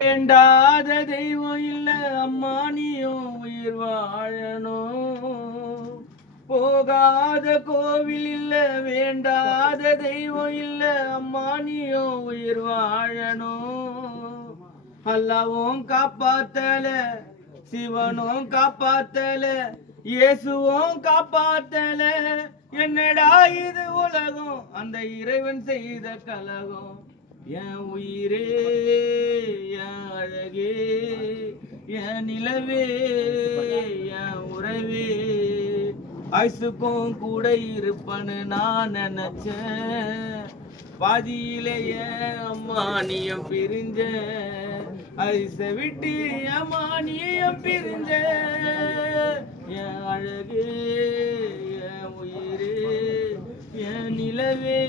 வேண்டாத தெய்வம் இல்ல அம்மா நீயும் உயிர் வாழணும். போகாத கோவில் இல்ல வேண்டாத தெய்வம் இல்ல அம்மா நீயும் உயிர் வாழணும். அல்லாவும் காப்பாத்தல சிவனும் காப்பாத்தல இயேசுவும் காப்பாத்தல. என்னடா இது உலகம் அந்த இறைவன் செய்த கலகம். என் உயிரே என் அழகே என் நிலவே என் உறவே ஆயுசுக்கும் கூட இருப்பன்னு நான் நினைச்சேன். பாதியிலேய அம்மா நீயம் பிரிஞ்ச ஐச விட்டு அம்மா நீயம் பிரிஞ்ச. என் அழகே என் உயிரே என் நிலவே